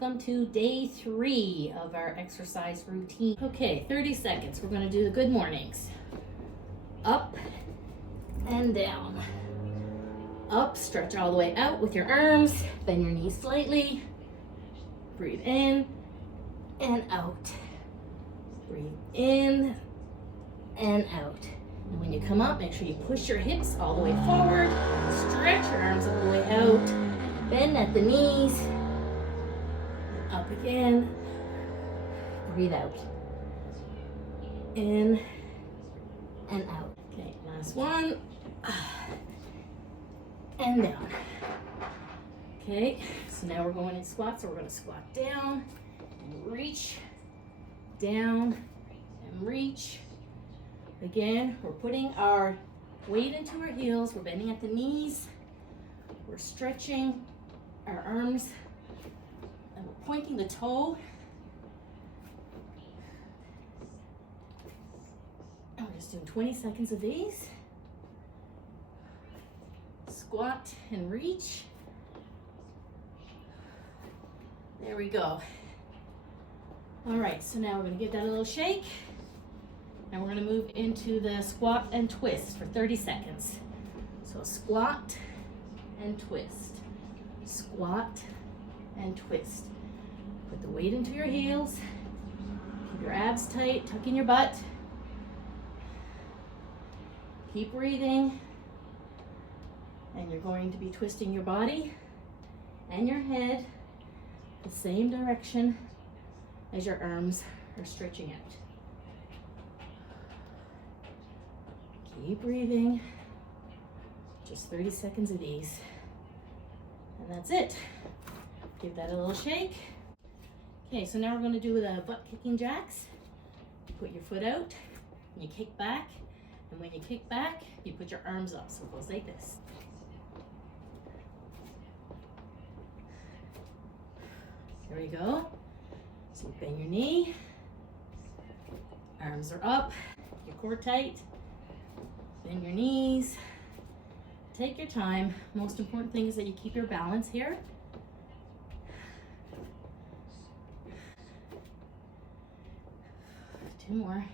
welcome to day 3 of our exercise routine. Okay, 30 seconds. We're going to do the good mornings. Up and down. Up, stretch all the way out with your arms, bend your knees slightly. Breathe in and out. Breathe in and out. And when you come up, make sure you push your hips all the way forward. Stretch your arms all the way out. Bend at the knees. Up again. Breathe out. In and out. Okay, last one. And down. Okay, so now we're going in squats. So we're going to squat down and reach. Down and reach. Again, we're putting our weight into our heels. We're bending at the knees. We're stretching our arms. And we're pointing the toe. And we're just doing 20 seconds of these. Squat and reach. There we go. All right, so now we're going to give that a little shake. And we're going to move into the squat and twist for 30 seconds. So squat and twist. Squat and twist. Put the weight into your heels. Keep your abs tight. Tuck in your butt. Keep breathing. And you're going to be twisting your body and your head the same direction as your arms are stretching out. Keep breathing. Just 30 seconds of these. And that's it. Give that a little shake. Okay, so now we're going to do the butt kicking jacks. You put your foot out, and you kick back. And when you kick back, you put your arms up. So it goes like this. There you go. So you bend your knee. Arms are up. Your core tight. Bend your knees. Take your time. Most important thing is that you keep your balance here. Two more.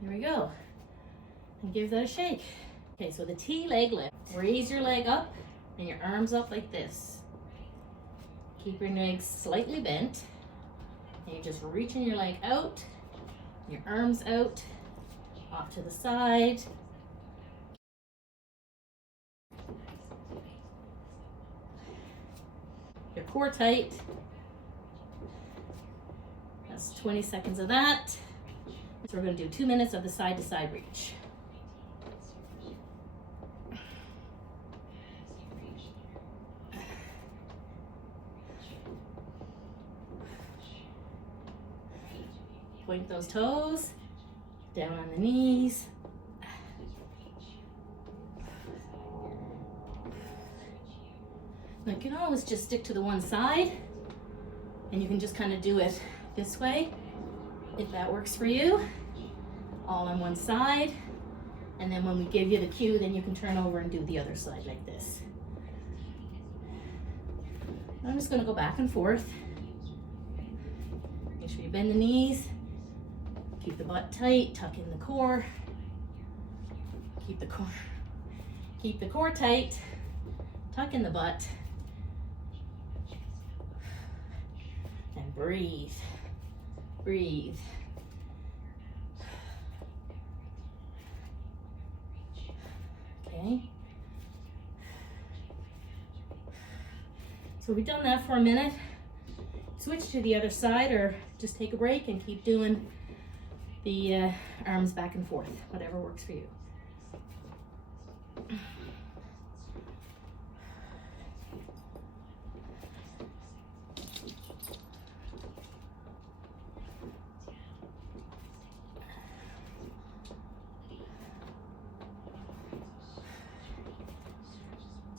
Here we go. And give that a shake. Okay, so the T leg lift. Raise your leg up and your arms up like this. Keep your legs slightly bent. And you're just reaching your leg out. Your arms out, off to the side. Your core tight. That's 20 seconds of that. So we're going to do 2 minutes of the side to side reach. Point those toes, down on the knees. Now you can always just stick to the one side, and you can just kind of do it this way, if that works for you. All on one side, and then when we give you the cue, then you can turn over and do the other side like this. I'm just going to go back and forth. Make sure you bend the knees. Keep the butt tight, tuck in the core. Keep the core tight, tuck in the butt. And breathe. Breathe. Okay. So we've done that for a minute. Switch to the other side or just take a break and keep doing the arms back and forth, whatever works for you.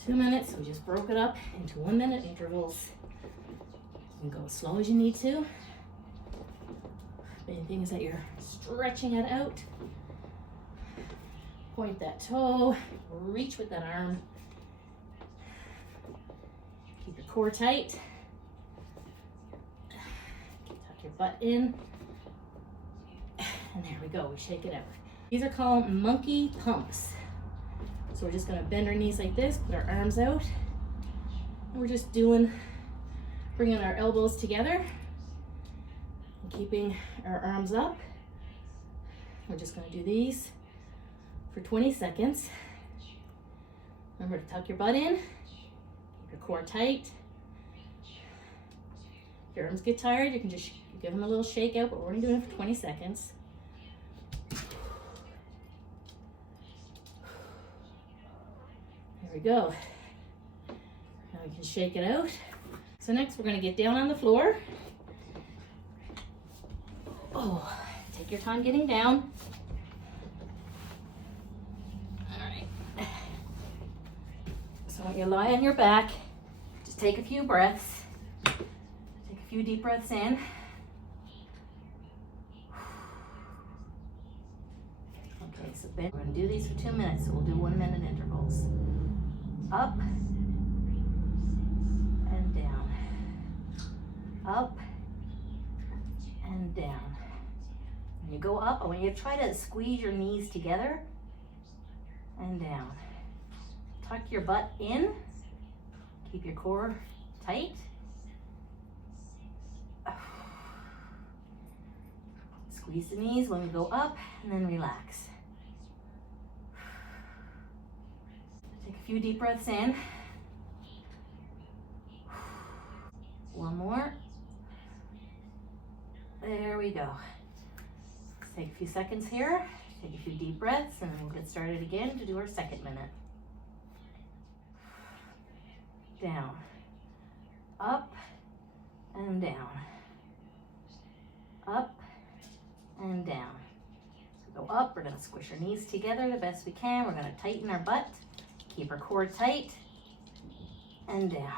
Two minutes, we just broke it up into 1 minute intervals. You can go as slow as you need to. Main thing is that you're stretching it out. Point that toe, reach with that arm. your core tight. Tuck your butt in. And there we go, we shake it out. These are called monkey pumps. So we're just gonna bend our knees like this, put our arms out. And we're just bringing our elbows together and keeping our arms up. We're just gonna do these for 20 seconds. Remember to tuck your butt in, keep your core tight. If your arms get tired, you can just give them a little shake out, but we're only doing it for 20 seconds. There we go. Now we can shake it out. So next we're gonna get down on the floor. Oh, take your time getting down. All right. So when you lie on your back, just take a few breaths. Take a few deep breaths in. Okay, so we're gonna do these for 2 minutes, so we'll do 1 minute intervals. Up and down, up and down. When you go up, I want you to try to squeeze your knees together and down. Tuck your butt in, keep your core tight. Squeeze the knees when we go up and then relax. Take a few deep breaths in. One more. There we go. Let's take a few seconds here. Take a few deep breaths and then we'll get started again to do our second minute. Down, up and down, up and down. So go up, we're gonna squish our knees together the best we can. We're gonna tighten our butt, keep our core tight, and down.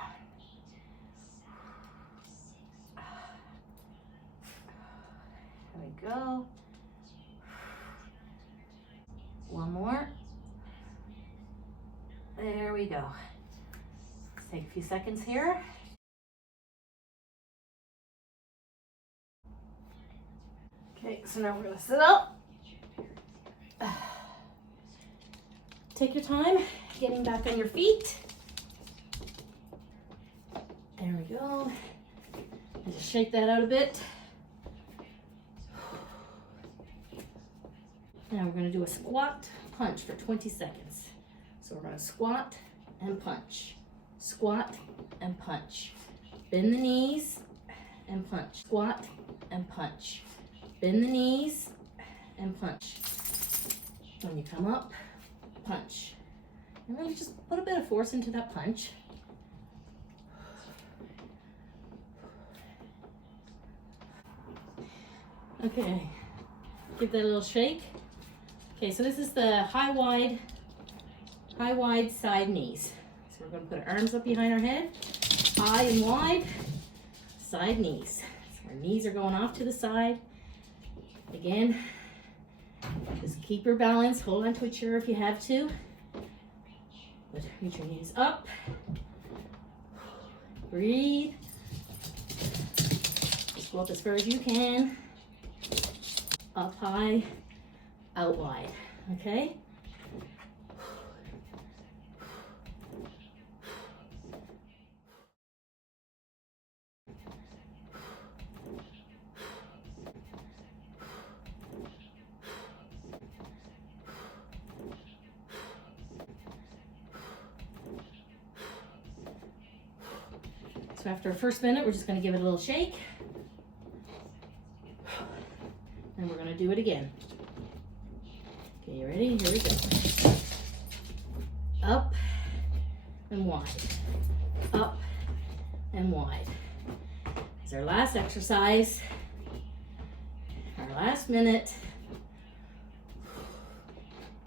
There we go. One more. There we go. Let's take a few seconds here. Okay, so now we're gonna sit up. Take your time getting back on your feet. There we go. And just shake that out a bit. Now we're gonna do a squat punch for 20 seconds. So we're gonna squat and punch. Squat and punch. Bend the knees and punch. Squat and punch. Bend the knees and punch. When you come up, punch. And really just put a bit of force into that punch. Okay, give that a little shake. Okay, so this is the high wide side knees. So we're gonna put our arms up behind our head, high and wide, side knees. So our knees are going off to the side. Again, just keep your balance, hold on to a chair if you have to. But reach your knees up, breathe. Just go up as far as you can. Up high, out wide, okay? So after our first minute, we're just gonna give it a little shake. And we're gonna do it again. Okay, you ready? Here we go. Up and wide. Up and wide. It's our last exercise. Our last minute.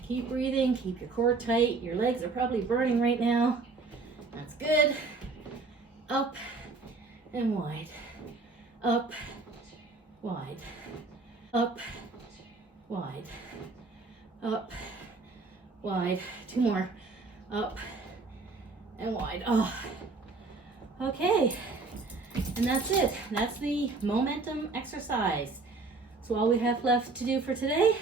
Keep breathing, keep your core tight. Your legs are probably burning right now. That's good. Up and wide. Up, wide. Up, wide, up, wide. Two more. Up and wide. Oh, Okay, and that's it. That's the momentum exercise. So all we have left to do for today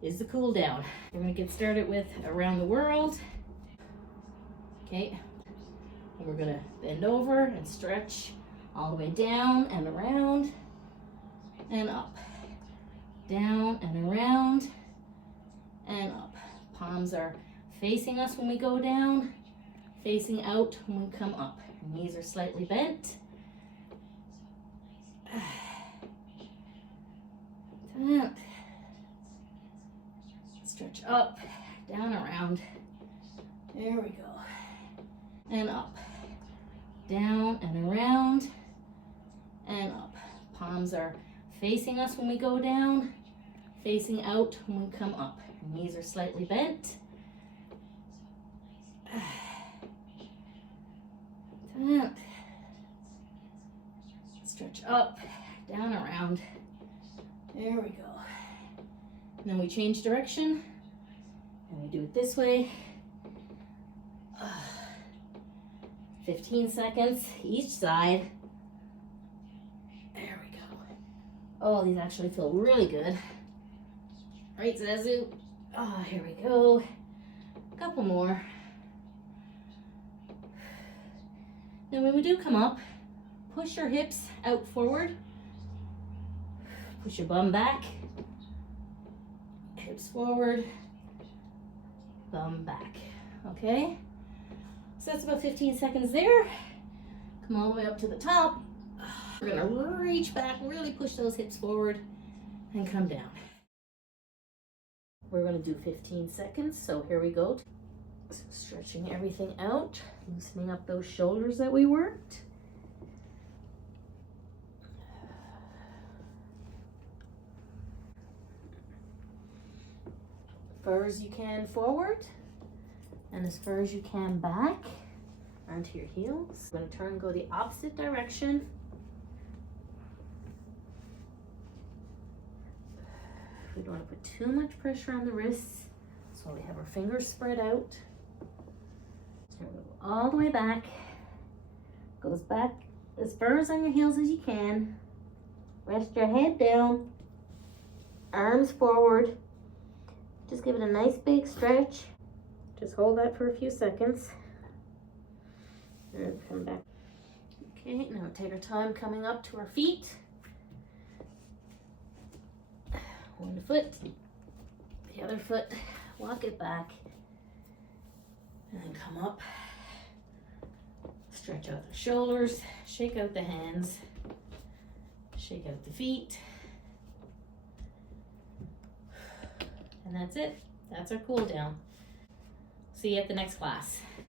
is the cool down. We're gonna get started with around the world. Okay, and we're gonna bend over and stretch all the way down and around and up. Down and around and up. Palms are facing us when we go down, facing out when we come up. Knees are slightly bent. Stretch up, down, around. There we go. And up. Down and around and up. Palms are facing us when we go down, facing out when we come up. Knees are slightly bent. Stretch up, down, around. There we go. And then we change direction and we do it this way. 15 seconds each side. There we go. Oh, these actually feel really good. Right, Zazu? Oh, here we go. A couple more. Now when we do come up, push your hips out forward. Push your bum back. Hips forward. Bum back. Okay? So that's about 15 seconds there. Come all the way up to the top. We're gonna reach back, really push those hips forward and come down. We're gonna do 15 seconds, so here we go. So stretching everything out, loosening up those shoulders that we worked. Far as you can forward, and as far as you can back onto your heels. I'm going to turn and go the opposite direction. We don't want to put too much pressure on the wrists, so we have our fingers spread out. Turn all the way back. Goes back as far as on your heels as you can. Rest your head down. Arms forward. Just give it a nice big stretch. Just hold that for a few seconds. And come back. Okay, now take our time coming up to our feet. One foot, the other foot, walk it back. And then come up. Stretch out the shoulders, shake out the hands, shake out the feet. And that's it. That's our cool down. See you at the next class.